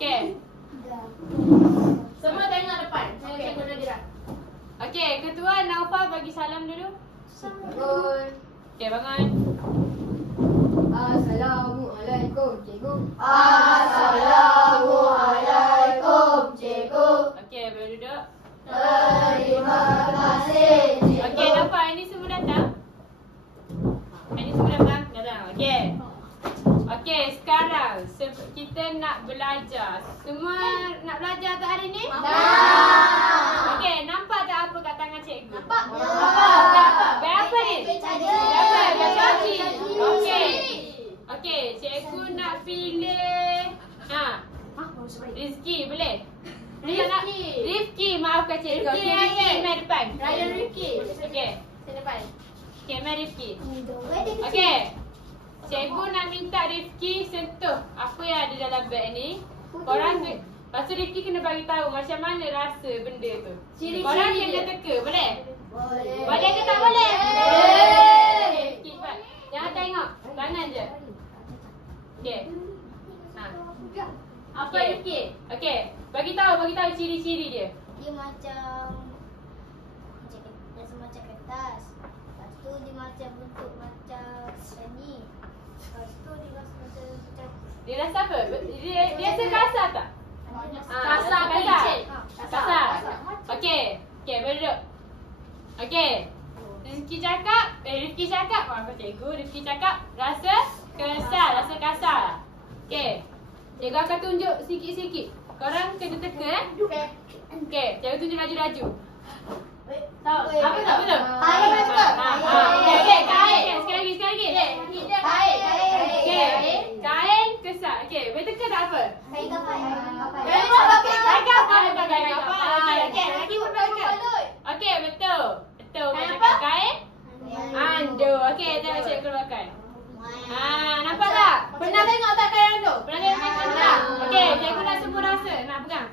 Okey. Semua tengok depan. Saya cikgu Nadira. Okey, ketua Naufal bagi salam dulu. Assalamualaikum. Okey, bangun. Assalamualaikum, cikgu. Assalamualaikum, cikgu. Okey, berduduk. Terima kasih, cikgu. Okey, nampak ini semua datang? Ini semua datang? Datang. Okey. Okey, sekarang kita nak belajar. Semua nak belajar tak hari ni? Okey, nampak tak apa kat tangan cikgu? Nampak? Berapa ni? Berapa? Bercaci. Okey. Okey, cikgu nak pilih Rizki, boleh? Rifki, maafkan cikgu. Okey, Rifki, mai depan. Ryan Rifki. Okey. Sini depan. Okey, mai Rifki. Okey. Cikgu nak minta Rifki sentuh apa yang ada dalam beg ni. Korang lepas tu Rifki kena bagi tahu macam mana rasa benda tu. Korang kena teka, boleh? Boleh. Boleh ke tak boleh? Boleh. Rifki cepat. Jangan tengok, tangan je. Okey. Apa Rifki? Okey, bagi tahu ciri-ciri dia. Dia macam macam kertas. Lepas tu dia macam bentuk macam ni. Lepas tu dia rasa macam Dia rasa apa? Dia rasa kasar tak? Kasar. Kasar. Okey. Okey, berduduk. Okey. Rifki cakap, maafkan cikgu. Rifki cakap rasa kasar. Okey. Cikgu akan tunjuk sikit-sikit. Korang kena teka Okey, cikgu tunjuk laju-laju. Tahu? Apa tu? Okey, kain. Sekali lagi. Okey, kain kesat. Okey, boleh teka tak apa? kain kapal. Kain kapal. Okey, lagi pun teka. Okey, betul. Macam kain ando. Okey, tengok cikgu pakai. Nampak tak? Pernah tengok tak kain ando? Pernah tengok tak? Okey, cikgu nak semua rasa. Nak pegang?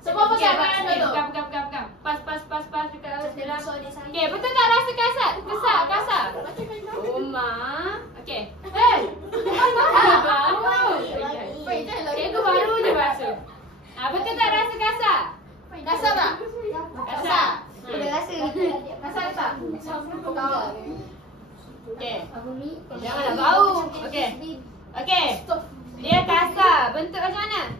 Semua pegang kain ando tu. Pegang. Pas dekat dalam. Okey, betul tak rasa kasar? Kasar. Uma. Okey. Cikgu baru je basuh. Betul tak rasa kasar? Kasar tak? Kasar. Boleh rasa. Kasar tak? Okey. Janganlah bau. Okey. Dia kasar. Bentuk macam mana?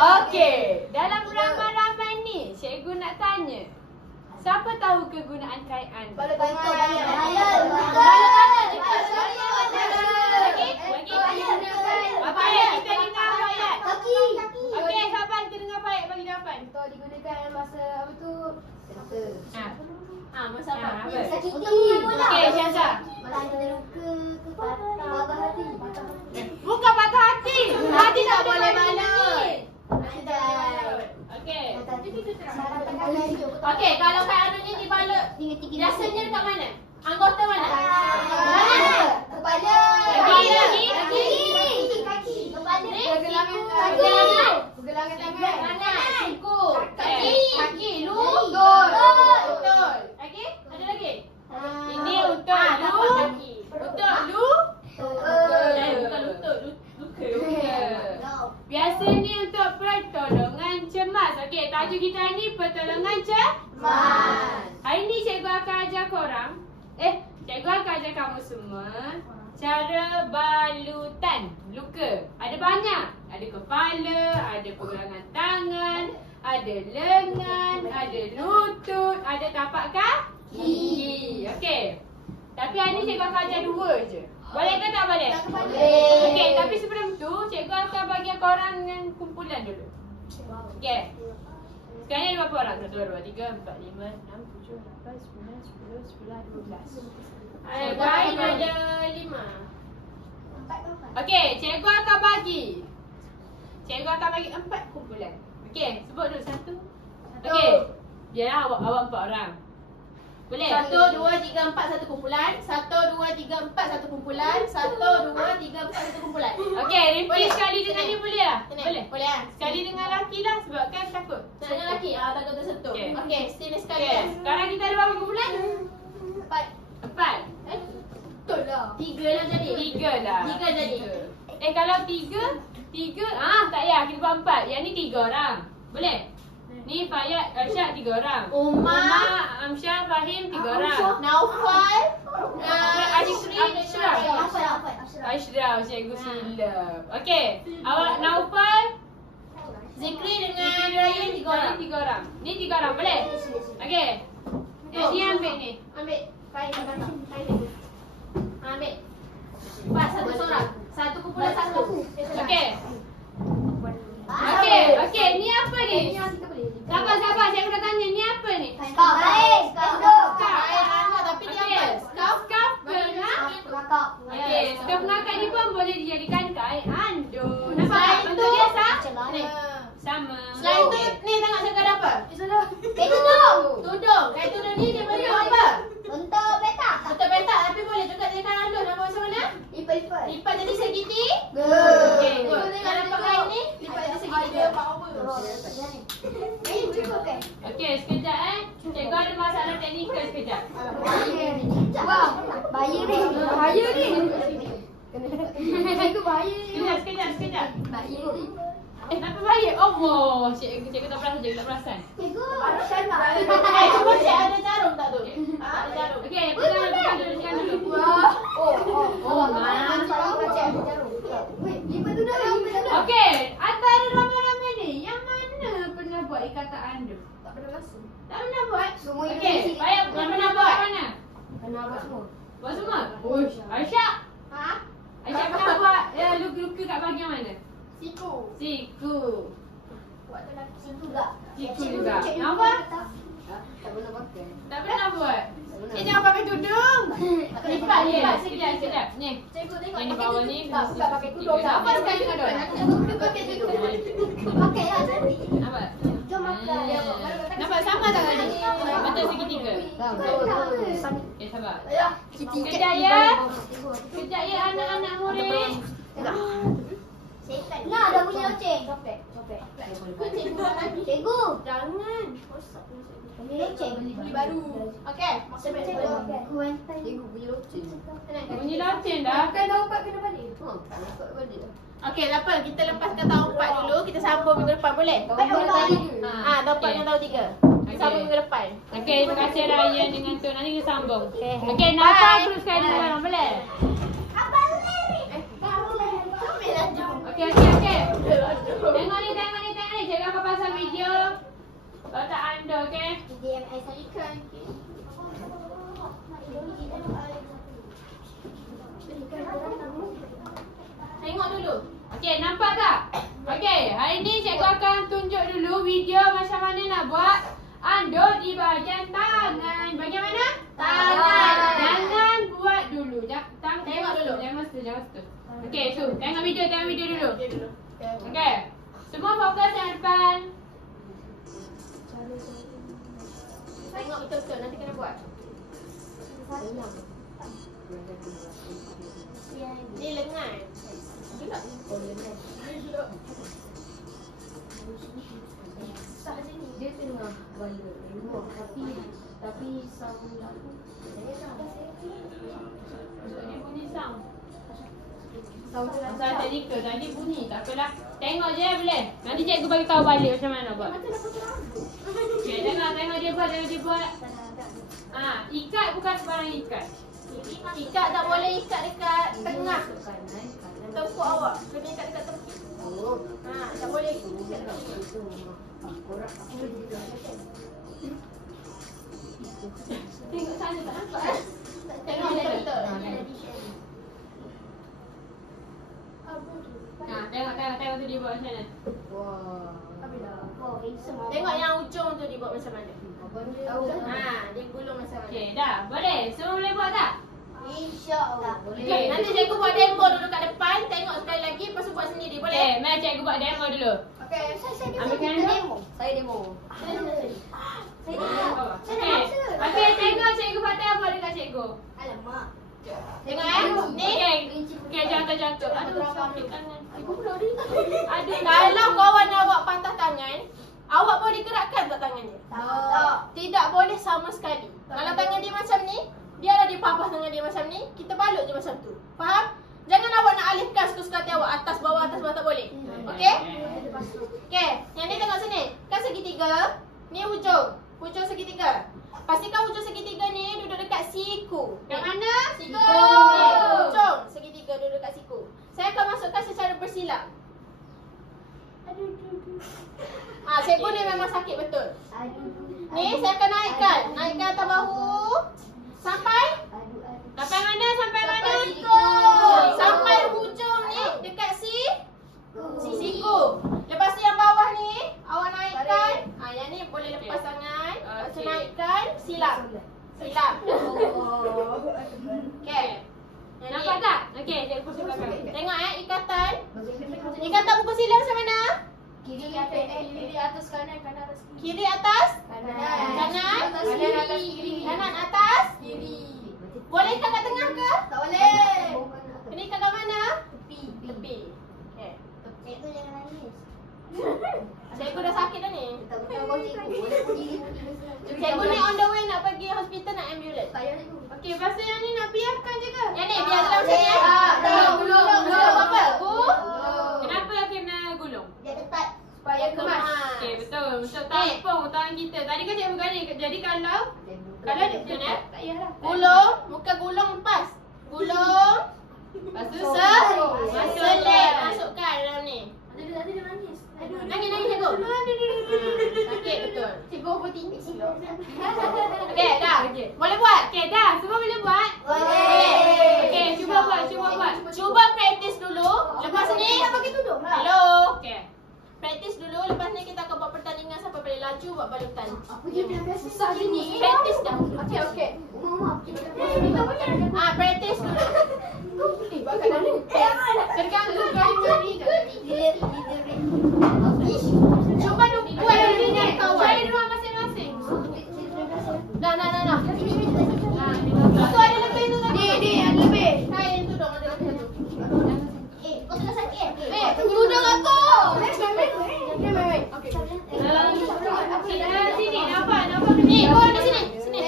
Okey. Dalam ramai-ramai ni, cikgu nak tanya. Siapa tahu kegunaan kain ando? Balik. Apa ayat kita dengar ayat? Kaki. Okey, sabar kita dengar ayat bagi jawapan. Untuk digunakan masa apa tu? Masa apa? Sakiti. Okey, Syaza. Malah ada luka ke patah hati. Bukan patah hati. Hati tak boleh mana. Okey. Okey, kalau kain ando ni dibalut, biasanya dekat mana? Anggota mana? Kepala. Lagi. Kaki. Kepala. Pergelangan tangan. Tangan, siku, kaki, lu. Betul. Lagi? Ada lagi? Ini untuk lu. Untuk lu. Bukan lutut, luka. Biasa ni untuk pertolongan cemas. Okey, tajuk kita ni pertolongan cemas. Hari ni cikgu akan ajar korang. Cikgu akan ajar kamu semua cara balutan luka. Ada banyak. Ada kepala, ada pergelangan tangan, ada lengan, ada lutut, ada tapak kaki. Okey. Tapi hari ni cikgu akan ajar 2 je. Boleh ke tak boleh? Boleh. Okey, tapi sebelum tu cikgu akan bagi korang dengan kumpulan dulu. Okey. Sekarang ni berapa orang? 1, 2, 3, 4, 5, 6, 7, 8, 9, 10, 11, 12. Baik ada 5. Okey, cikgu akan bagi 4 kumpulan. Okey, sebut dulu 1. Okey. Biarlah awak 4 orang. Boleh? 1, 2, 3, 4 satu kumpulan. 1, 2, 3, 4 satu kumpulan. 1, 2, 3, 4 satu kumpulan. Okey, Rifki sekali dengan ni boleh lah? Boleh. Boleh ah. Sekali dengan lelaki lah sebab kan takut. Nak dengan lelaki? Takut tersentuh. Okey. Okey, sini sekali. Okey, sekarang kita ada berapa kumpulan? 4. Betul lah. 3 lah jadi. 3 lah. 3 jadi. Kalau 3, nampak 4. Yang ni 3 orang. Boleh? Ni Fayat, Arsyad 3 orang. Umar, Amsyah, Fahim 3 orang. Naufal, Ashraf, cikgu silap. Okey, awak Naufal, Zikri dengan Ryan 3 orang. 3 orang. Ni 3 orang, boleh? Okey. Yang ni ambil ni. Ambil. Baik, ambil. Pas satu seorang. 1.1. Okey. Okey, ni apa ni? Sabar, cikgu dah tanya ni apa ni? Baik, kandung. Tapi dia apa? Scarf pengak. Okey, scarf pengakak ni pun boleh dijadikan kain anduk. Nampak tak bentuk dia Ni. sama. Selain tu, ni tengok cakap ada apa? Tudung. Kain tudung ni dia bentuk apa? Untuk petak. Bentuk petak tapi boleh juga jadikan anduk. Nampak macam mana? Lipat-lipat. Lipat jadi segiti. Good. Okey, good. Kalau nampak kain ni, lipat jadi segitiga. Okey, sekejap Cikgu ada masalah teknikal sekejap. Wah, bahaya ni. Bahaya ni. Cikgu bahaya ni. Sekejap. Bahaya ni. Kenapa bahaya? Allah, cikgu tak perasan. Cikgu, Syarah. Cuba cek ada jarum tak tu? Ada jarum. Okey, pegang dulu. Oh, Ma. Lipat tu dah. Okey, antara ramai-ramai ni, yang mana pernah buat ikatan anduk? Tak pernah masuk. Tak pernah buat? Semua Okey, Fayat pernah buat mana? Pernah buat semua. Buat semua? Uish, Aisyah. Aisyah pernah buat luka-luka kat bahagian mana? Siku. Siku. Buat tu lagi situ juga. Siku juga. Nampak? Tak pernah pakai. Tak pernah buat? Jangan pakai tudung. Lipat. Sekejap. Ni. Cikgu tengok. Yang di bawah ni. Tak pakai tudung. Apa sekali kau dah? Pakai tudung. Pakai lah tadi. Nampak? Jom makan. Nampak sama tak tadi? Betul segitiga. Okay, sabar. Sekejap ya anak-anak murid. Nah, dah bunyi loceng. Copek. Cikgu. Jangan. Bunyi loceng. Beli baru. Okey. Cikgu bunyi loceng. Bunyi loceng dah. Kena dapat kena balik. Okey, tak apa. Kita lepaskan tahun 4 dulu. Kita sambung minggu depan boleh? Tahun 4 dengan tahun 3. Kita sambung minggu depan. Okey, terima kasih Ryan dengan tu. Nanti kita sambung. Okey, nampak terus sekali orang boleh? Okey. Tengok ni. Cikgu akan pasang video. Letak anda, okey? DMS ikan. Tengok dulu. Okey, nampak tak? Okey, hari ni cikgu akan tunjuk dulu video macam mana nak buat anduk di bahagian tangan. Bahagian mana? Tangan. Jangan buat dulu. Tengok dulu. Jangan situ. Okey, tu. Tengok video dulu. Okey dulu. Okey. Semua fokus yang depan. Tengok betul-betul. Nanti kena buat. Ni lengan. Dia tengah balik luar tapi sound lagu. Dia bunyi sound. Sound Pasal teknikal tadi bunyi. Tak apalah. Tengok je boleh. Nanti cikgu bagi tahu balik macam mana nak buat. Okey, tengok dia buat. Ikat bukan sembarang ikat. Ikat tak boleh ikat dekat tengah tengkuk awak. Kena ikat dekat tepi. Tak boleh. Tengok sana tak nampak. Tengok betul-betul. Tengok tu dia buat macam mana. Tengok yang ujung tu dia buat macam mana. Dia gulung macam mana. Okey, dah. Boleh? Semua boleh buat tak? InsyaAllah. Okey, nanti cikgu buat demo dulu kat depan. Tengok sekali lagi, lepas tu buat sendiri. Boleh? Okey, mari cikgu buat demo dulu. Okey. Ambilkan demo. Saya demo. Okey, tengok cikgu buat demo dekat cikgu. Alamak. Tengok ni. Okey, jangka. Aduh, sakit tangan. Aduh, kalau kawan awak patah tangan, awak boleh gerakkan tak tangan dia? Tak. Tidak boleh sama sekali. Kalau tangan dia macam ni, biarlah dia papas tangan dia macam ni, kita balut je macam tu. Faham? Jangan awak nak alihkan suka-suka hati awak, atas bawah tak boleh. Okey? segitiga. Ni hujung. Hujung segitiga. Pastikan hujung segitiga ni duduk dekat siku. Kat mana? Siku. Okay. Hujung segitiga duduk dekat siku. Saya akan masukkan secara bersilang. Cikgu ni memang sakit betul. Ni saya akan naikkan. Naikkan atas bahu. Sampai? Sampai mana? Sampai mana? Sampai hujung ni dekat siku. Lepas tu yang bawah ni awak naikkan. Yang ni boleh lepas tangan. Lepas tu naikkan, silam. Okey. Nampak tak? Okey, cikgu pusing belakang. Tengok ikatan. Ikatan buku silam macam mana? Kiri atas kanan atas Kiri atas? kanan Kanan? Kanan atas? kiri. Boleh ikat kat tengah ke? Tak boleh. Kena ikat kat mana? Tepi. Okey. Cikgu jangan nangis. Cikgu dah sakit dah ni. Tak betul kau cikgu. Boleh pergi. Cikgu ni on the way nak pergi hospital nak ambulans. Payah cikgu. Okey, lepas tu yang ni nak biarkan je ke? Yang ni biar dalam macam ni. Gulung. Gulung apa? Kenapa kena gulung? Dia ketat. Supaya kemas. Okey, betul. Untuk tampung tangan kita. Tadi kan cikgu gani. Jadi kalau dia macam mana? Tak payahlah. Gulung, muka gulung lepas. Gulung. Lepas tu Selit. Masukkan dalam ni. Tadi dia nangis. Nangis cikgu. Sakit betul. Cikgu apa tinggi silap. Okey, dah. Boleh buat? okey, dah. Semua boleh buat? Boleh. Okey, cuba buat. Cuba praktis dulu. Lepas ni pakai tudung lah. hello. Okey. Praktis dulu. Lepas ni kita akan buat pertandingan sampai boleh laju buat balutan. Apa dia biasa susah ni? Praktis dah. Okey. Praktis dulu. Terganggu cuba buat dulu dengan kawan. Cari rumah masing-masing. Nah. Tu ada lebih tu tadi. Ni ada lebih. Kain tu dong ada lebih tu. Kau tengah sakit. Tudung aku. Sini, nampak Ni, kau di sini. Sini.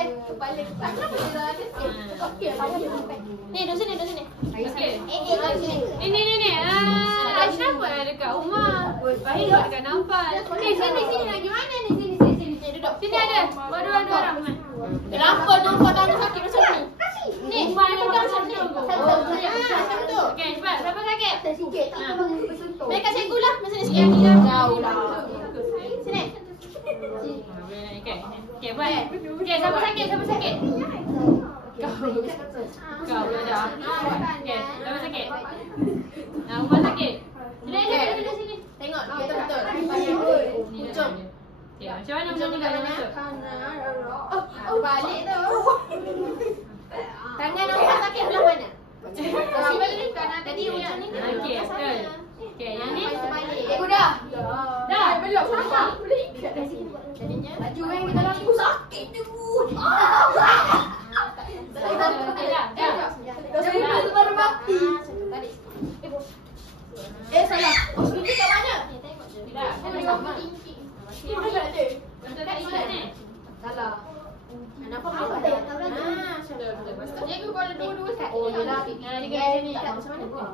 Ni, duduk sini. Okey. Sini. Ni. Raj nampak dah dekat rumah. Bahir tak nampak. Sini lagi mana ni? Ni duduk. Sini ada. Dua orang. Kenapa tu kau tangan sakit macam ni? Ni, Rumah kau ni macam ni. Macam tu. Okey, cepat. Siapa sakit? Sikit. Tak apa bagi contoh. Mereka cikgu lah. Masa ni sikit. Jauh lah. Sini. Okey, buat. Okey, siapa sakit? Kau dah. Okey, siapa sakit? Rumah sakit. Sini. Tengok, betul-betul. Hujung. Okey, macam mana hujung ni kat mana masuk? Balik tu. Tangan awak sakit belah mana? Tadi hujung ni. Okey, betul. Okey, yang ni? Cikgu dah. Dah. Belum. Sama. Jadinya baju yang kita lalu sakit tu. Okey, dah. Jadi baru mati. Salah. Hospital kat mana? Dah. Ada. Betul tak ingat ni? Salah. Kenapa boleh Apa buat? tak tahu lagi. Betul. Cikgu kalau dua-dua kat. Dia macam ni. Macam mana buat?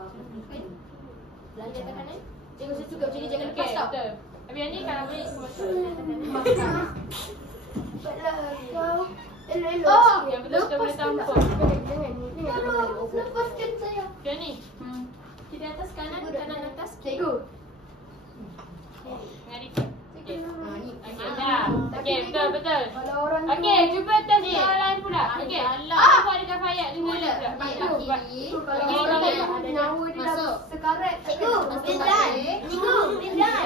Belanja tekan ni. Cikgu saya juga jadi jangan Okey, lepas tau. betul. Tapi yang ni kalau boleh masuk. Yang betul kita boleh tampung. Lepaskan saya. Yang ni. Kiri atas kanan atas. Cikgu. Yang ni. Okey. Okey, dah. Okey, betul. Okey, cuba test soalan pula. Okey. Apa dengan Fayat dengan ni pula? Buat. Ada nyawa dia dah sekarat. Cikgu, Rizlan.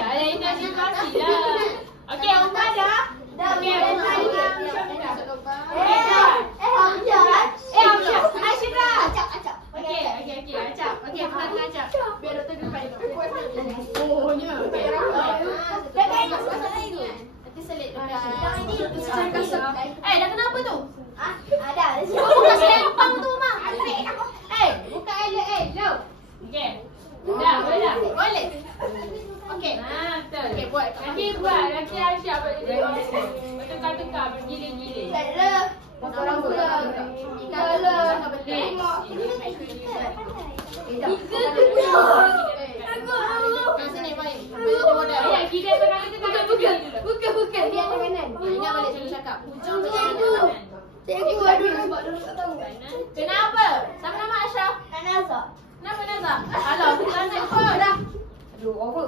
Ada identifikasi lah. Okey, Umar dah. Okey, Umar dah. Aisyah. Acap. Okey, acap. Okey, pernah dengan acap. Biar doktor depan. Nanti selit dekat. Dah kenapa tu? Ada. Buka selempang tu, Mak. Buka air. Jom. Okey. Dah, boleh dah. Boleh. Okey. Betul. Okey, buat. Nanti buat. Nanti Aisyah buat dia. Bertukar-tukar, bergiling-giling. Orang pula. Sini, baik. Ayah, kita berkata-kata. Bukan. over.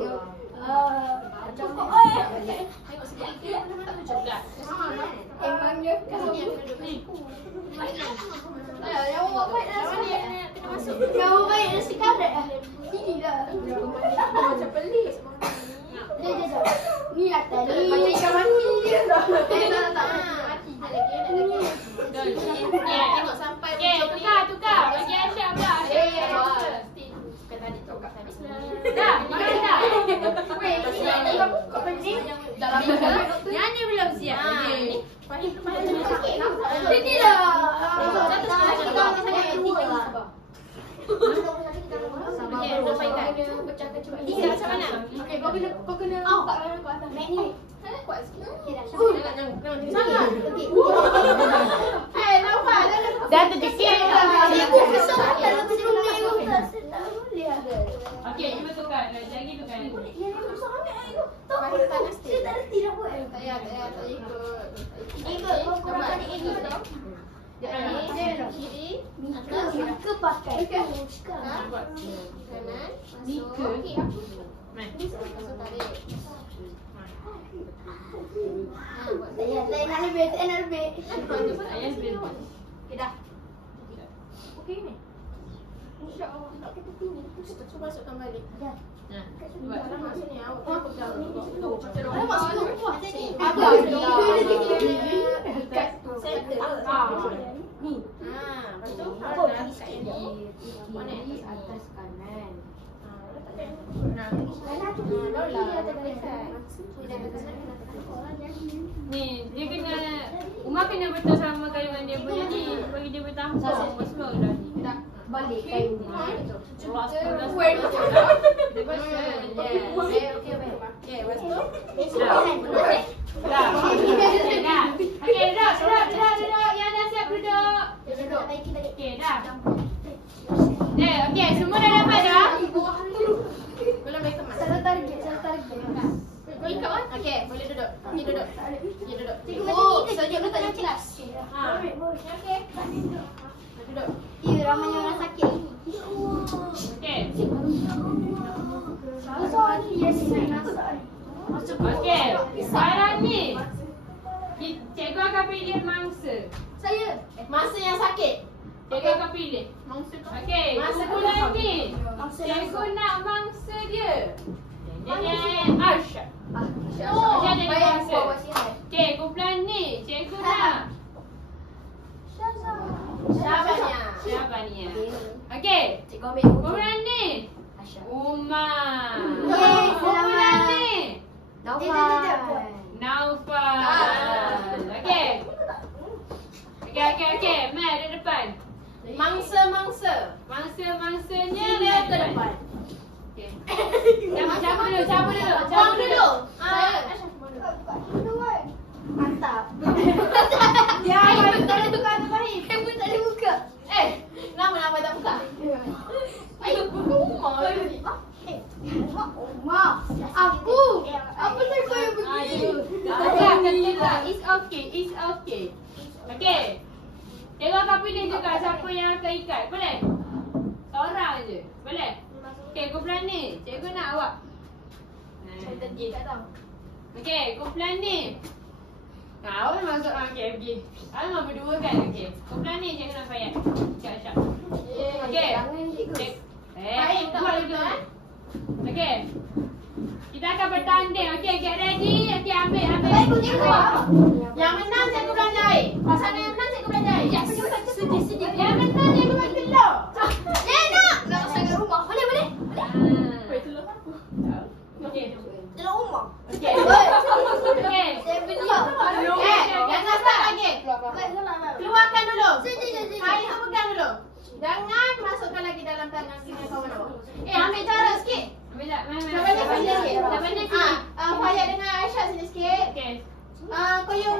Macam tengok sikit. Mana-mana macam dah. Emangnya Kau ni yang kena duduk ni. yang awak baik dah Lawan dia kena masuk. Yang awak baik dah sekarat dah. Sini dah. Macam pelik. Jom. Ni atas ni. Macam ikan mati je dah. Tak. Mati je lagi. Tengok sampai Okey, tukar. Bagi Aisyah pula. Bukan tadi cakap tadi. Dah, makan dah. Weh, ni dah buka benda. Dalam dah. Yang ni belum siap. Ni. Pahit sikit. Sini dah. Okey, sampai ikan. Pecahkan cepat. Ni macam mana? Okey, kau kena buka ke atas. Magnet. Kuat sikit. Jangan Sangat. Nampak? Dah terjekit. Okey, cuba tukar. Lagi tukar. Pahit panas sikit. Tak reti dah buat. Tak payah ikut. Ikut, kau kurang tadi ini. Kiri. Mika pakai. Kanan. Nika. Masuk. Mai. Masuk tarik. Tak nak lebih. Ayah sebelum. Okey dah. Okey ni. InsyaAllah. Tak kena tinggi. Cuba masukkan balik. Dah. Nah, buat. Alamak sini awak pegang dulu. Alamak, sini. Ada. Dekat Center. Ni. Lepas tu Apa? kat yang ni. Kiri, atas, kanan. Barulah ada pekat. Ni, dia kena Umar kena betul sama kayuan dia punya ni. Bagi dia bertahan semua dah ni. Dah. Balik kain ni. Lepas tu dah Wait. dia pasal. Okey, lepas tu. Dah. Dah. Okey, duduk. Yang dah siap duduk. Duduk. Okey, dah. Okey, semua dah dapat dah? Belum baik kemas. Salah target. Kau ikat kan? Okey, boleh duduk. Pergi duduk. Cikgu Oh, macam ni sejuk duduk dalam kelas. Ha. Okey. Duduk. Ya, ramai orang sakit ini. Okey. Sorry, yes. Okey. Sekarang ni cikgu akan pilih mangsa. Saya. Masa yang sakit. Cikgu akan pilih. Okey, Mangsa kumpulan kenapa? ni. Cikgu nak mangsa dia. Jadi Aisyah. Oh, Aisyah jadi baik. mangsa. Okey, kumpulan ni cikgu nak Syabanya. Syabania. Okey. Cikgu ambil Kumpulan ni Umar. Yeay, Kumpulan selamat. ni Naufal. Okey. Okey. Mai ada depan. Mangsa. Mangsa-mangsanya Dia ke depan. Okey. Siapa dulu? Buang dulu. Mantap. Ya, tak ada tukar tu Fahim. Ibu tak boleh buka. Nama tak buka. Ayo, buka rumah lagi. Mak, aku. Apa saya kau yang begini? It's okay. Okey. Cikgu akan pilih juga siapa yang akan ikat. Boleh? Seorang je. Boleh? Okey, kumpulan ni. Cikgu nak awak. Saya terjadi tak tahu. Okey, kumpulan ni. Awak masuk. Okey. Awak berdua kan? Okey. Kumpulan ni cikgu nak payah. Siap. Okey. Fahim tak buat betul dulu. kan? Okey. Kita akan bertanding. Okey, get ready. Okey, ambil. Cikgu. Yang menang cikgu belanja air. Pasangan yang menang cikgu belanja air. Sedih. Yang menang cikgu buat telur. Nak masuk rumah. Boleh. Okey. Dalam rumah. Okey. Saya beli. Jangan start lagi. Keluarkan dulu. Sini. Air tu pegang dulu. Jangan masukkan lagi dalam tangan sini kawan awak. Ambil jarak sikit. Ambil tak? Jawapannya sini sikit. Jawapannya sini. Fahiyah dengan Aisyah sini sikit. Okey. Koyum.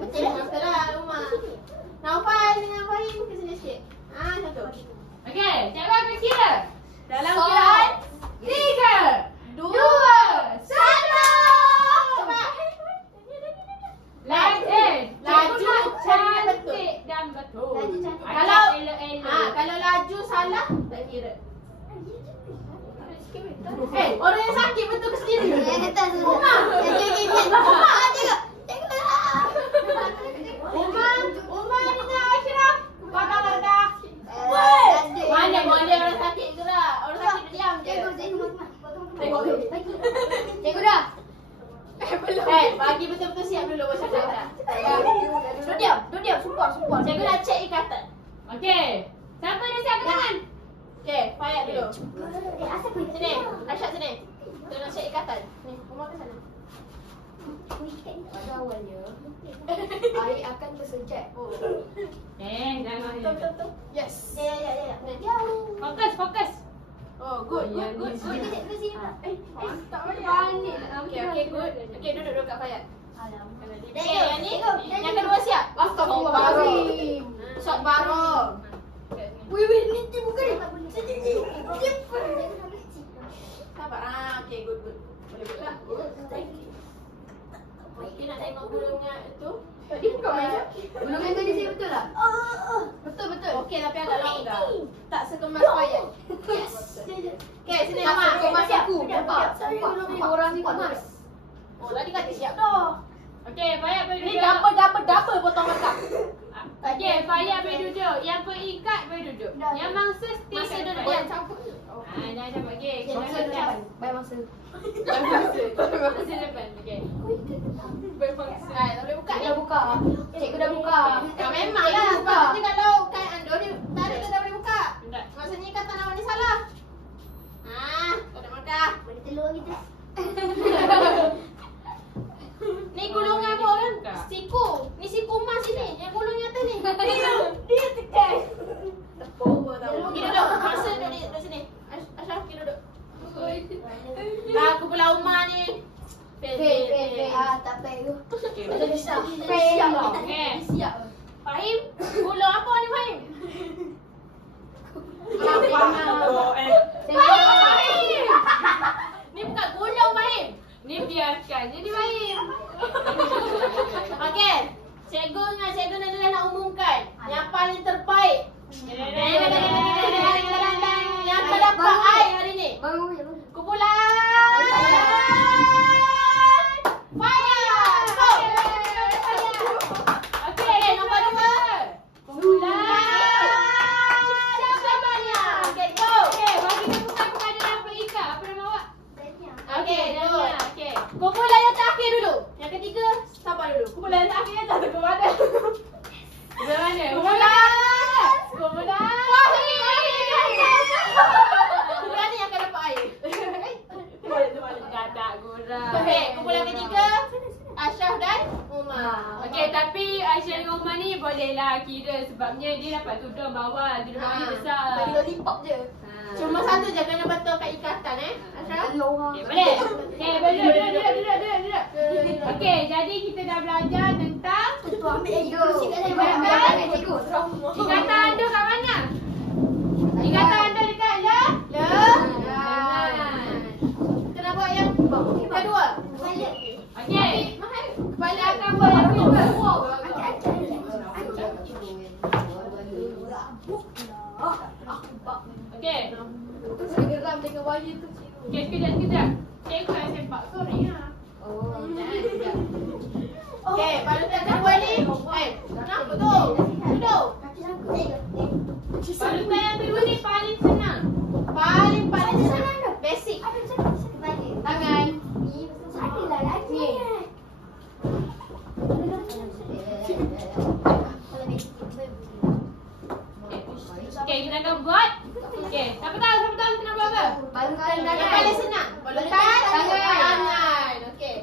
Betul lah rumah. Naufal dengan Fahim ke sini sikit. Macam tu. Okey, cikgu akan kira. Dalam Soalan. kiraan 3, 2, 1. Laju cantik dan betul. Laju cantik. Kalau- elok-elok. Kalau laju salah tak kira. sakit betul ke sendiri? Tak sudah. Umar tengok. Umar ni dah Ashraf. Patah dah. Mana boleh orang sakit gerak. Orang sakit diam je. Tengok. Cikgu dah. Belum. Bagi betul-betul siap dulu baca kata. Duduk diam. Sumpah. Cikgu nak cek ikatan. Okey. Siapa dah siap tangan? Okey, Fayat dulu. Asal kau Sini. Arsyad sini. Kita nak cek ikatan. Ni, Umar ke sana. Pada awalnya, air akan tersejat. Jangan. Betul. Yes. Ya. Fokus. Oh, good. Tak boleh. Okey, good. Okey, duduk kat Fayat. Okey, yang ni. Yang kedua siap. Astagfirullahaladzim. Shot baru. Wih, ni bukan ni. Sabar. Okey, good. Boleh tak? Okey, nak tengok gulungnya itu. Tadi buka meja. Gulungan tadi saya betul tak? Betul. Okey, tapi agak longgar. Tak sekemas Fayat. Yes. Okey, sini Mama. Kemas aku. Nampak? Orang ni kemas. Oh, tadi kata siap dah. Okey, Fayat boleh Ni duduk. double potong makan. Okey, Fayat boleh duduk. Yang berikat boleh duduk. Yang mangsa still Masa kena duduk duduk. yang campur. Jangan dapat. Okey, Masa depan. Baik masa. Masa depan. Okey. Tak boleh buka ni. Dah buka. Cikgu dah buka. Memanglah. Patutnya kalau kain ando ni tarik tu dah boleh buka. Tak. Maksudnya kata awak ni salah. Tak ada markah. Boleh telur kita. Ni gulungan apa kan? Siku. Ni siku emas sini. Yang gulung yang atas ni. Dia tekan. Power tau. Pergi duduk. Masa duduk di sini. Ashraf pergi duduk. Aku pula Umar ni. Fail. Tak fail tu. Ada besar. Fail. Okey. Siap. Fahim? Gulung apa ni Fahim? Fahim! Ni bukan gulung Fahim. Ni biarkan. Jadi baik. Okey. Cikgu dengan Cikgu Nadila nak umumkan yang paling terbaik. Yang terdapat air hari ni. Baru. Kumpulan Fayat. Go. Okey, nombor 2. Kumpulan Syabania. Okey, go. Okey, bagi tepukan kepada yang berikat. Apa nama awak? Okey, Dania. good. Okey. Kumpulan yang terakhir dulu. Yang ketiga, sabar dulu. Kumpulan yang terakhir tak tahu ke mana. Sebelah mana? Kumpulan. Kumpulan ni yang akan dapat air. Tak gurau. Okey, kumpulan ketiga, Ashraf dan Umar. Okey, tapi Aisyah dengan Umar ni bolehlah kira sebabnya dia dapat tudung bawah. Dia bawah ni besar. Bagi lollipop je. Cuma satu je kena betulkan ikatan Ashraf. Okey, boleh? Okey, duduk. Okey, jadi kita dah belajar tentang ikatan anda kat mana? Ikatan anda dekat Kena buat yang kedua. Okey. Kepala akan buat yang kedua. Okey. Saya geram dengan wire tu. Okey, sekejap. Cikgu nak sempak. Sorry lah. Okey, balutan kedua ni. Kenapa tu? Duduk. Balutan yang kedua ni paling senang. Paling senang. Basic. Tangan. Okey, kita akan buat. Okey, siapa tahu kita nak buat apa? Balutan Yang tangan. paling senang. Balutan tangan. Okey.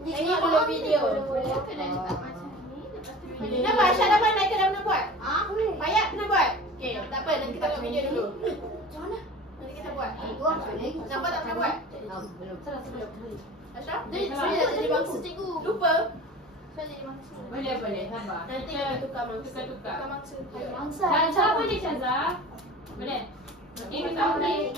Tengok dulu video. Nampak Aisyah dah pandai ke dah pernah buat? Payat pernah buat? Okey, tak apa. Nanti kita tengok video dulu. Nanti kita buat. Nampak tak pernah buat? Aisyah? Saya jadi bangsa cikgu. Lupa. Saya jadi bangsa. Boleh, sabar. Nanti kita tukar mangsa. Tukar. mangsa. Shaza boleh, Shaza? Boleh? Okey, kita boleh.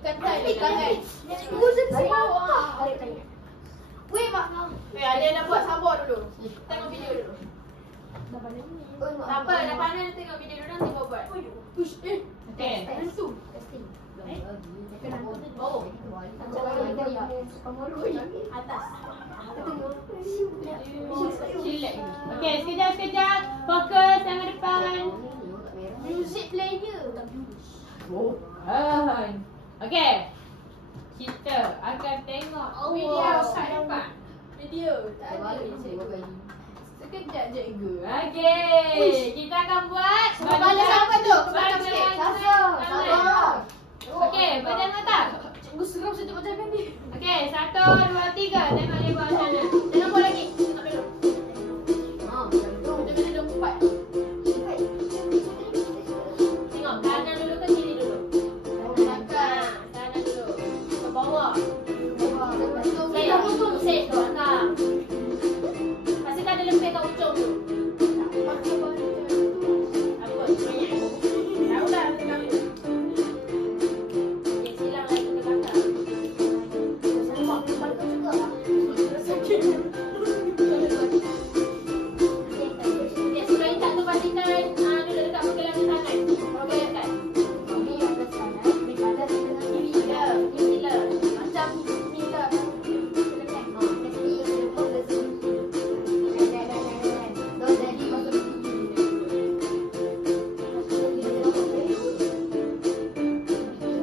Ikatan. Weh, mak. Ada yang nak buat, sabar dulu. Tengok video dulu. Tak apa, dah pandai tengok video dulu nanti kau buat. Okey. Oh. Atas. Relax. Okey, sekejap. Fokus sama depan. Music player. Okey. Kita akan tengok video kat depan. Video. Tak ada. Sekejap cikgu. Okey. Kita akan buat Kepala siapa tu? Kepala sikit. Sabar. Okey, badan mata. Cikgu seram saya tengok jangan ni. Okey, 1, 2, 3. Tengok dia buat macam mana. Jangan buat lagi. Ambil dulu. Jangan ada empat. Tengok kanan dulu ke kiri dulu? Kanan dulu. Ke bawah. Set ke belakang. Pastikan ada lebih kat ujung tu. Apa? Tahu dah. Okey, silang lagi ke belakang. Okey, sebelum ikat tu pastikan duduk dekat pergelangan tangan. Pergelangan. Ya, sila. Macam ni lah.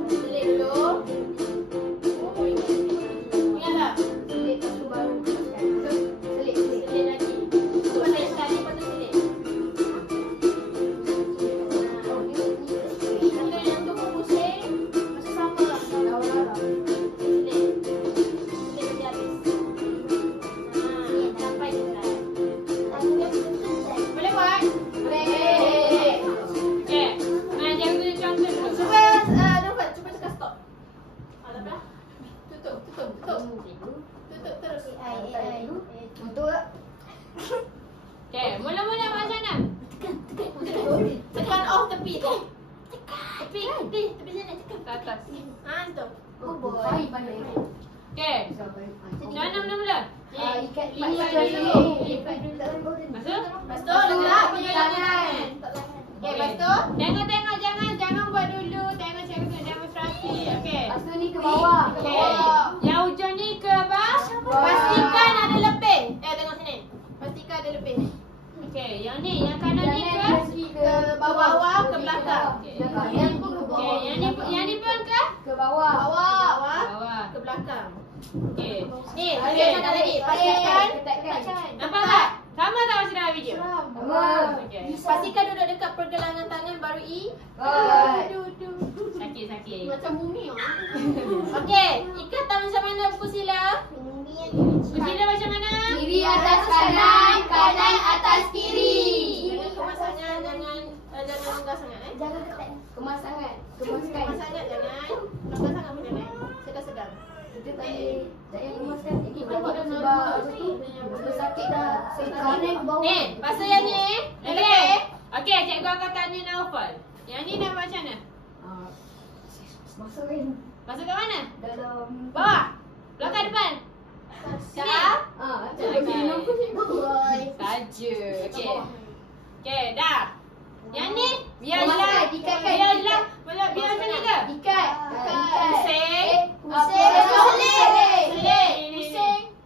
Selit dulu. Ingat tak? Selit lagi. Selit sekali, lepas tu selit. Satu yang tu pusing, macam sama lah. Selit. Selit dia habis. Sampai dekat. Boleh buat? Boleh. Okey. Jangan tunjuk contoh dulu. Cuba Nufat, cuba cakap stop. Tak apa. Tutup. Tutup terus. Okey, mula-mula macam mana? Tekan off tepi tu. Tepi sana tekan. Ke atas. Tu. Okey. Macam mana mula-mula? Ikat Lipat dulu. Masuk? Lepas tu letak di tangan. Okey, lepas tu Tengok, jangan buat dulu. Tengok cara demonstrasi. Okey. Lepas tu ni ke bawah. Okey. Yang ujung ni ke apa? pastikan ada lebih. Tengok sini. Pastikan ada lebih. Okey, yang ni, yang kanan ni ke? Ke bawah ke belakang. Okey, yang ni pun ke? Ke bawah. Bawah Bawah. ke belakang. Okey. Ni, ada cakap tadi. Pastikan. Nampak tak? Sama tak macam dalam video? Sama. Okey. Pastikan duduk dekat pergelangan tangan baru Sakit. Macam bumi. Okey, ikatan macam mana buku sila? Bersila macam mana? Kiri atas kanan, kanan atas kiri. Jangan kemas sangat, jangan longgar sangat Kemas sangat. Kemas sangat jangan. Longgar sangat pun jangan. Sedang-sedang. Kita tak boleh kemaskan. Ini nampak sebab sebab sakit dah. Kanan ke bawah. Ni, pasal yang ni. Okey. Okey, cikgu akan tanya Naufal. Yang ni dah macam mana? Masukin Masuk kat mana? dalam. Bawah. Belakang depan. Sini. Okey. Saja. Okey. Okey, dah. Yang ni biar Kemaskan, jelas. dikatkan. Biar jelas. Biar macam ni ke? Ikat. Pusing.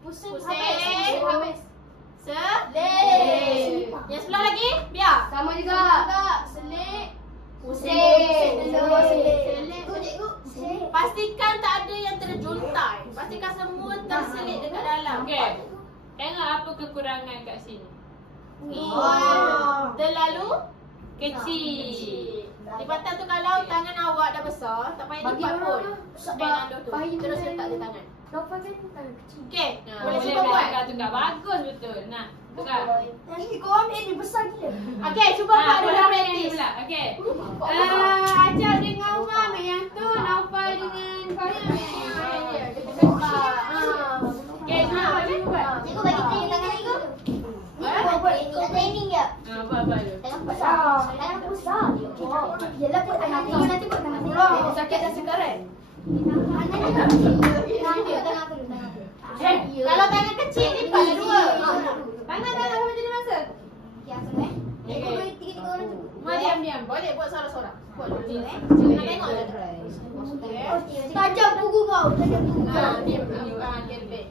Pusing. Habis. Selit. Yang sebelah lagi, biar. Sama juga. Selit. Pusing. Pastikan tak ada yang terjuntai. Pastikan semua terselit dekat dalam. Okey. Tengok apa kekurangan kat sini. Terlalu Kecil. lipatan tu kalau tangan awak dah besar, tak payah Bagi lipat pun. orang Penado tu. faham Terus dia. letak di tangan. Nopal kan tangan kecil. Okey, boleh Boleh cuba buat. tukar. Bagus betul. Nah, tukar. Kau ambil dia besar gila. Okey, cuba buat dulu yang praktis. ni pula. Okey. Ajak dengan Umar ambil yang tu, Naufal dengan Farid ambil yang lain. Okey, cuba buat. Cikgu bagi tangan tangan cikgu. Buat training je. Apa tu? Tangan besar. Tangan besar. Yelah buat tangan tinggi nanti buat tangan tinggi. Sakit dah sekarang. Tangan aku dulu, tangan aku. Kalau tangan kecil lipatlah dua. Tangan macam ni masa? Okey, aku Cikgu bagi tiga-tiga orang tu. Ma diam. Boleh buat seorang-seorang. Buat dulu. Ni. Nak tengok je. Tajam buku kau. Tajam buku kau. Diam. Dia lebih.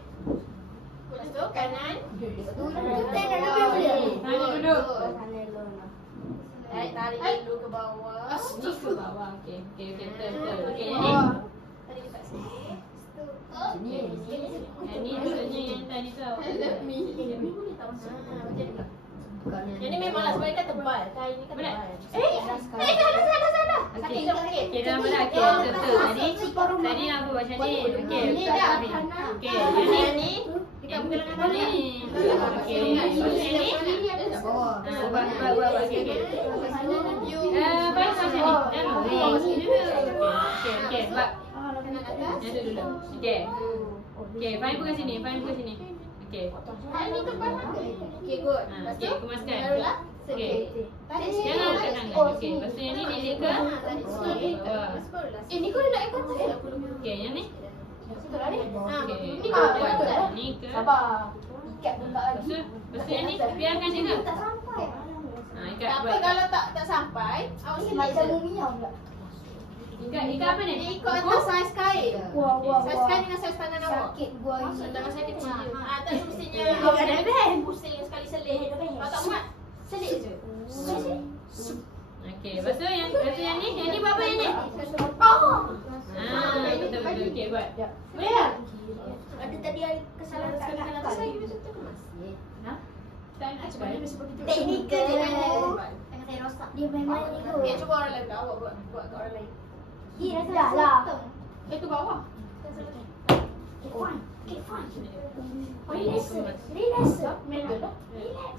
Lepas tu kanan. Tarik dulu. Tarik dulu ke bawah. Ni ke bawah. Okey. Betul. Okey, yang ni. Tarik dekat sini. Yang ni maksudnya yang tadi tu. Yang ni memanglah sebab kan tebal. Kain ni kan Boleh? tebal. Salah. Okey. Okey, dah mana? Okey, betul. Tadi nak buat macam ni. Okey. Ni dah. Okey, Yang ni. yang bukan lengan ni. Okey, yang ni. Buat. Okey. Baik macam ni. Okey, buat. Yang tu dulu. Okey. Okey, Fahim bukan sini. Okey. Ni tebal. Okey, good. Lepas tu. Okey, kemaskan. Barulah. Okey. Tarik Jangan buka tangan. Okey, lepas tu yang ni lilit ke? Tarik sikit. Lepas tu barulah. Ni kau nak ikut saya. Okey, yang ni. Okey. Ni kau. Ni ke? Sabar. Ikat pun tak lagi. Lepas tu yang ni biarkan je ke? Tak sampai. Ikat Tak apa buat. kalau tak sampai, awak selit Macam je. Mumia pula. Ikat apa ni? Dia ikut atas saiz kain. Wah. Saiz kain dengan saiz tangan awak. Sakit gua ni. Tangan saya kecil je. Tak semestinya awak ada band. Pusing sekali selit. Kalau tak muat, selit je. Okey, lepas tu yang ni buat apa yang ni? Betul. Okey, buat. Boleh tak? Ada tadi ada kesalahan kat atas. Tak nak cuba. Teknikal je kan. Tangan saya rosak. Dia memang ni tu. Okey, cuba orang lain. Awak buat kat orang lain. Dah lah. Itu bawah. Okay, fine. Relax. Relax. Member lah. Relax.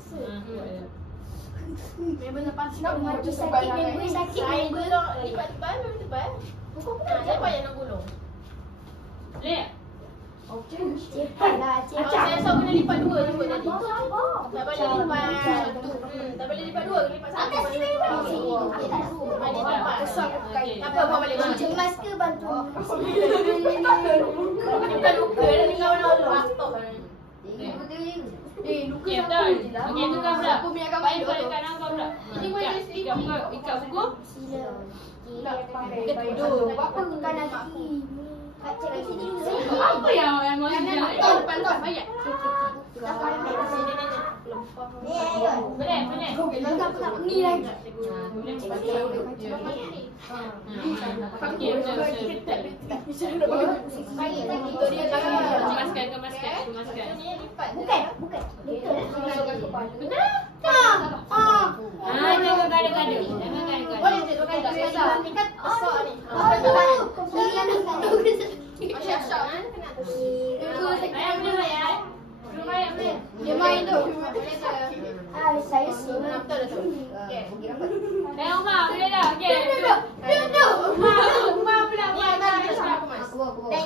Member lepas Nak mati sakit member sakit Saya member. gulung lipat tebal, member tebal. Bukan Saya payah nak gulung. Boleh? Cepat lah, Saya cepat. rasa kena lipat dua je kot tadi. Sabar. Tak boleh lipat. Tak boleh lipat dua, lipat satu. Atas sini memang. Balik lipat. Okey. Tak apa, bawa balik. Cemas ke bantu? Bukan luka dah tinggal orang patah. Okey, betul. Okey, tukar pula. Baik balik kat nampak pula. Ini boleh selipis. Ikat buku. Apa kanan kiri? Kat cek sini dulu. Apa yang mau bilang? Depan tu, bayar. Boleh. Ni lagi. Okey, betul. Kemaskan. Ini lipat. Bukan. Betul. Betul? Jangan gada-gada. Boleh je, dua kali tak besar. Ni kan besar ni. Asyik-asyik kan. Belum bayar. Dia main tu. Saya suruh. Betul dah tu. Okey. Tengok Mak, boleh dah. Okey. Mak pula. Naik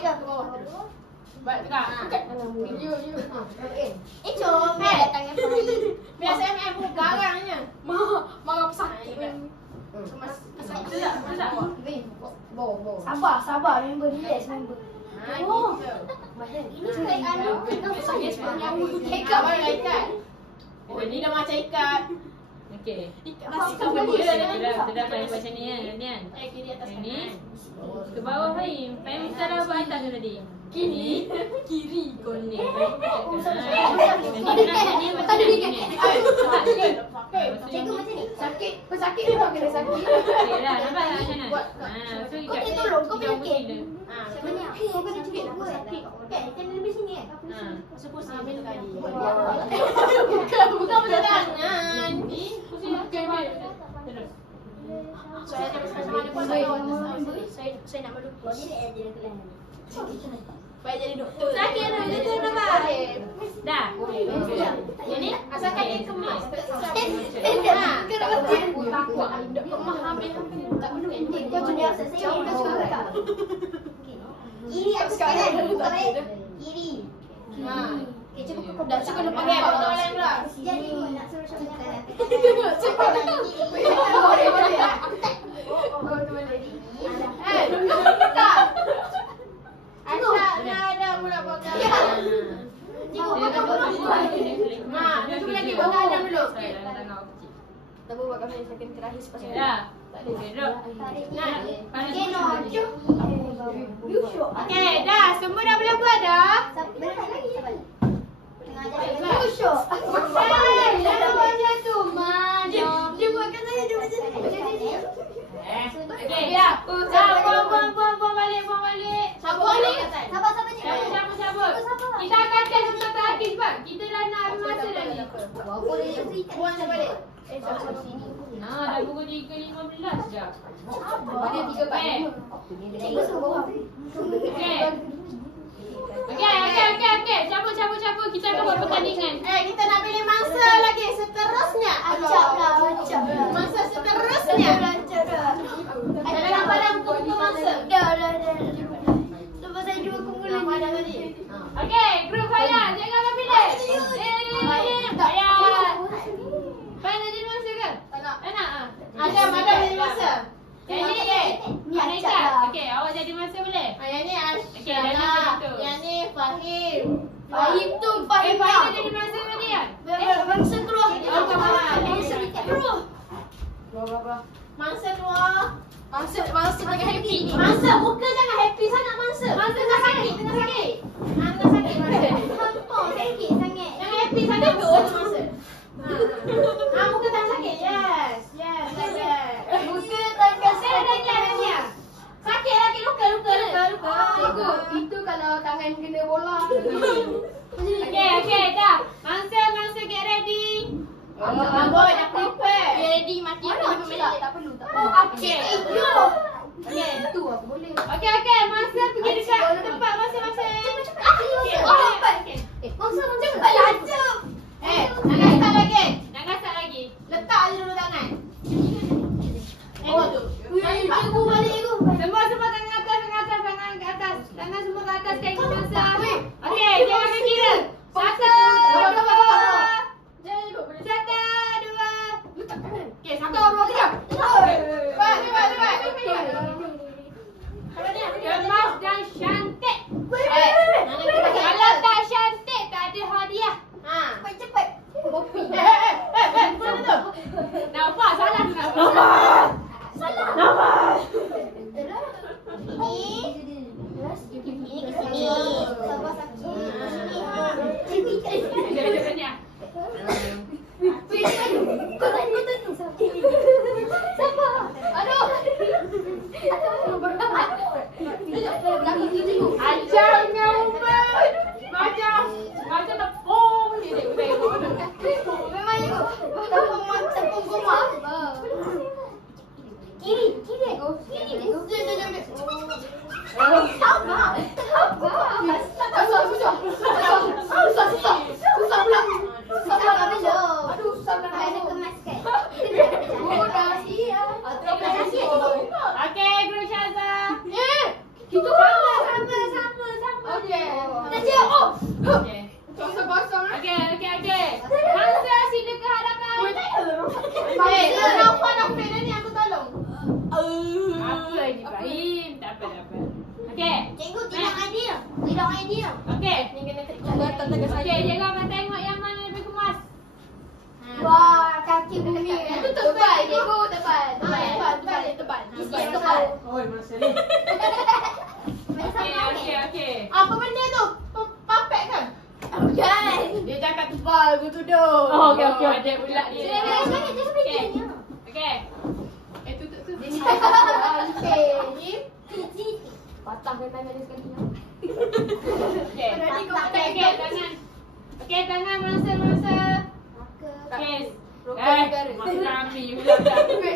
ke? Buat tukar. Comel. Biasa MM pun garangnya. Marah pesakit. Sabar. Member relax member. Ini kain anu. Ikat mana ikat? Oh, ni dah macam ikat. Okey. Nasi Kita kau boleh dia. dah macam ni kan. Kiri atas Ini kanan. ke bawah Fahim. Fahim kita dah buat atas ke tadi? Kiri. Kuning. Ini macam ni. Cikgu macam ni. Sakit memang kena sakit. Okey dah, nampak tak macam mana? So Kau ni tolong, kau ikat penyakit. putih dia. Sebenarnya aku kena cuba buat. Kan, kan lebih sini kan? Pusing macam tadi. Bukan. Bukan macam tangan. Terus. Saya ada macam mana pun saya nak malu. Kau ni dia kelan. Baik jadi doktor. Sakit tu, dia tu nampak. Dah. Yang ni Asalkan dia kemas. Kenapa kau Takut. Kemah hampir-hampir. Tak perlu kan? Kau tunjuk saya kau cuba tak? Kiri atas kanan. Kiri. Okay, cuba kau Dah cukup lepas kan? Doktor lain pula. Jadi nak suruh cuba kanan. Cepat. Boleh. Tak. Aisyah ada pula buat kadang. Cikgu, kau buat apa? Mak, cuba lagi buat kadang dulu. Tangan kecil. Tak buat kami second terakhir selepas Okay ni. dah. Tak ada duduk. Nah. Okay, no. You show. Okay, dah. Semua dah boleh buat dah? Berat lagi. You show. Jangan buat macam tu, Man. Dia buatkan saya dia macam ni. Okay dah. Buang balik. Sabar balik. Sabar. Cabut. Kita akan test untuk terakhir sebab kita dah nak habis masa dah ni. Buang balik. Dah pukul 3.15 dah. Ada 3 part. Cikgu suruh. Okay. Cabut. Kita akan buat pertandingan. Kita nak pilih masa lagi seterusnya. Acap lah. Masa seterusnya. Dalam pada buku masa. Dah. Lepas saya dua kumpulan. Pada tadi. Okay, grup saya. Jangan akan pilih. Faham nak jadi masa ke? Tak nak. Tak nak? Ada jadi masa. Yang ni Ni acap Anita. lah. Okay, awak jadi masa boleh? Yang ni Okey, dah Asyana. nak betul. Yang ni Fahim. Fahim tu Fahim jadi masa tadi kan? Bangsa keluar. Bangsa keluar. Mangsa keluar. Mangsa tengah happy ni. Mangsa muka jangan happy sangat mangsa. Mangsa tengah sakit. Mangsa sakit. Hampa sakit sangat. Jangan happy sangat mangsa. Muka tak sakit. Yes. Muka tangga Dah. Sakit lagi luka. Cikgu, itu kalau tangan kena bola. Okay, dah. Mangsa get ready. Boy dah prepare. Ready mati aku melak. Tak perlu. Okey. Okay, itu aku boleh. Okay. Mangsa pergi dekat tempat masing-masing. Cepat lajak. Nak gasak lagi. lagi. Letak je dulu tangan. Tengok tu. Cikgu balik tu. Semua tangan atas. Tangan semua ke atas kain mangsa. Okey, jangan kira. 1, 2. Okey, 1, 2, 3. Kemas dan cantik. Kalau tak cantik, tak ada hadiah. Cepat. Mana tu? Nampak salah kenapa? Ini ke sini. Sabar sakit. Sini. Kau tanya. Sabar. Aduh. Ajarnya Umar. Macam tepung ni dia tengok. Memang you. Tepung goma. Kiri. Sabar. Susah pula. Sabar belum. Aduh, susah pula. Ada kemaskan. Dah siap. Okey, Guru Syaza. Kita sama. Okey. Dah siap. Okey. Kosong. Okey. Mangsa sila ke hadapan. Kenapa nak fail ni aku tolong. Apa lagi Ibrahim? Tak apa. Okey. Cikgu tidak idea. Okey. Ni kena Okey, jangan abang tengok yang mana lebih kemas. Wah, kaki bumi. Tebal, cikgu, tebal. Tebal. Isi yang tebal. Oi, masa ni. Okey. Apa benda tu? Papek kan? Bukan. Dia cakap tebal aku tudung. Okey. Ada pula dia. Okey. Tutup tu. Patahkan tangan dia sekali. Okey. Tangan. Okey, tangan mangsa. Okey. Maksud kami juga.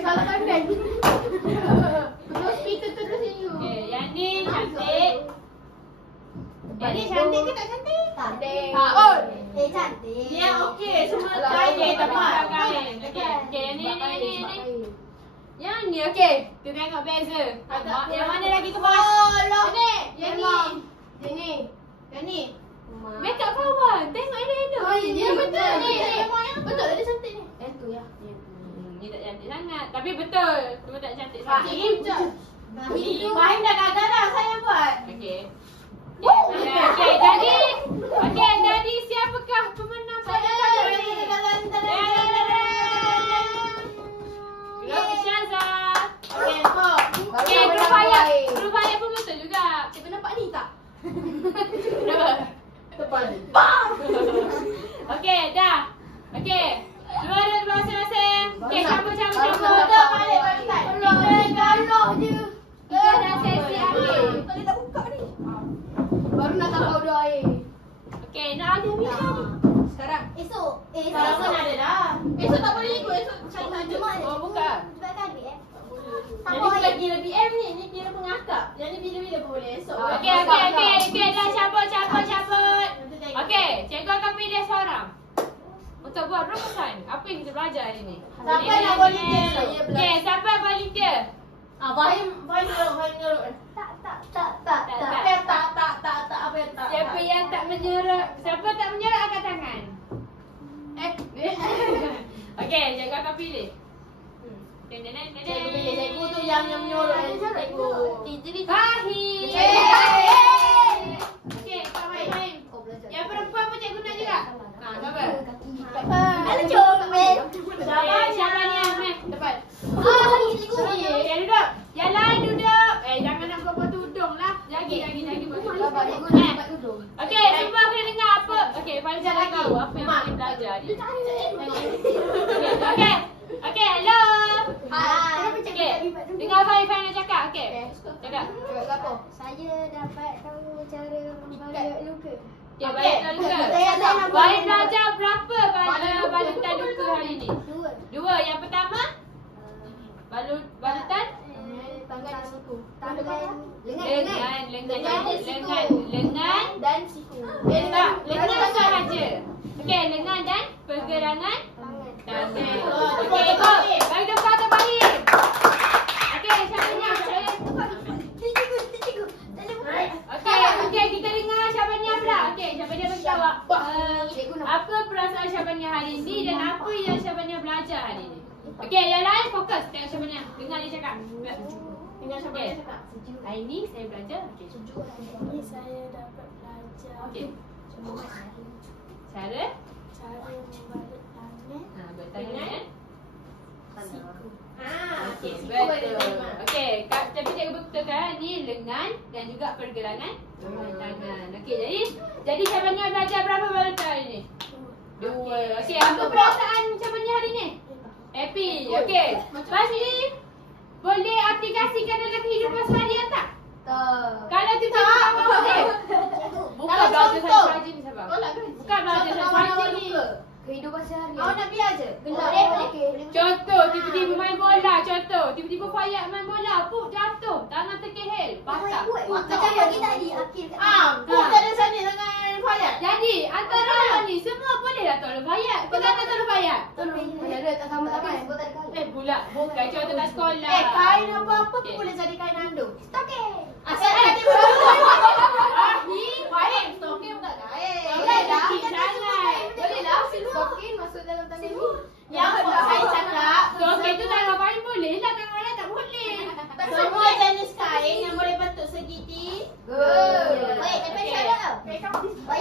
Salah tangan. Terus sini. Okey, yang ni cantik. Yang ni Cantik ke tak cantik? Cantik. Cantik. Dia okey, semua Okey, kain tepat. Okey, yang ni. Yang ni okey. Kita tengok beza. Yang mana lagi kemas? Yang ni. Make up kawan. Tengok elok-elok. Ya betul. Betul ada cantik ni. Itu ya. Ni tak cantik sangat. Tapi betul. Cuma tak cantik sangat. Fahim dah gagal dah, saya buat. Okey. Okey, jadi siapakah pemenang pada kali ini? Karangan ada dah. Esok tak boleh ikut. Esok cari tajuk. Oh, bukan. Sebab kan dia. Yang ni bukan gila BM ni. Ni gila pengakak. Yang ni bila-bila pun boleh. Esok. Okey, dah cabut. Okey, cikgu akan pilih seorang untuk buat rumusan. Apa yang kita belajar hari ni? Siapa nak volunteer? Okey, siapa volunteer? Fahim ngeruk. Tak. Apa yang tak? Siapa yang tak menyerap? Siapa tak menyerap angkat tangan. Okey, cikgu akan pilih. Cikgu pilih. Cikgu tu yang menyorok. Cikgu. Fahim. Okey, Fahim. Yang perempuan pun cikgu nak juga. Siapa? Ada comel. Syabania, Meh, depan. Cikgu. Okey, duduk. Yang lain duduk. Jangan nak buat tudung lah. Lagi buat tudung. Okey, semua kena dengar apa. Okey, Faizal dah tahu apa yang kita belajar ni. Okey, hello. Okey, dengar Fahim nak cakap. Okey, cakap. Saya dapat tahu cara membalut luka. Okey, balutan luka. Fahim belajar berapa balutan luka hari ni? 2. Yang pertama? Balutan? Tangan siku. Lengan dan siku. tak, lengan sahaja. Okey, lengan dan pergerangan tangan. Okey, go. Bagi depan atau bagi? Okey, Syabania. Okey, kita dengar Syabania pula. Okey, Syabania beritahu apa perasaan Syabania hari ni dan apa yang Syabania belajar hari ni. Okey, yang lain fokus tengok Syabania. Dengar dia cakap. Dengan siapa yang cakap? Hari ni saya belajar. Okey. Ini saya dapat belajar Okey. Cara membalut tangan. bertangan. Okey, Siku betul. boleh terima. Okey, tapi cikgu betulkan ni lengan dan juga pergelangan tangan. Okey, jadi Syabania belajar berapa balutan hari ni? 2. Okey, apa perasaan Syabania hari ni? Happy. Okey. Lepas ni boleh aplikasikan dalam kehidupan seharian tak? Kalau tiba-tiba kamu boleh. Bukan Kalau belajar contoh. saja ni sabar. Tolak kan? Bukan belajar saja ni. Kehidupan seharian. Awak nak biar je? Contoh, tiba-tiba main bola. Contoh, tiba-tiba Fayat main bola. Puk jatuh. Tangan terkehel. Patah. Macam bagi tadi Akil kata. Puk ada sana dengan Fayat. Jadi, antara orang ni semua boleh dah tolong Fayat. Kau tak tolong Fayat? Tak sama tangan. Pula. Bukan contoh kat sekolah. Kain apa-apa pun Okey. boleh jadi kain andung. Stokeng. Asal tadi Fahim, stokeng bukan kain. Boleh dah. Boleh lah. Stokin masuk dalam tangan ni. Yang saya cakap, Okey, tu tangan Fahim boleh lah. Tangan orang tak boleh. semua jenis kain yang boleh bentuk segitiga. Baik, tapi Okey. saya tau. Baik,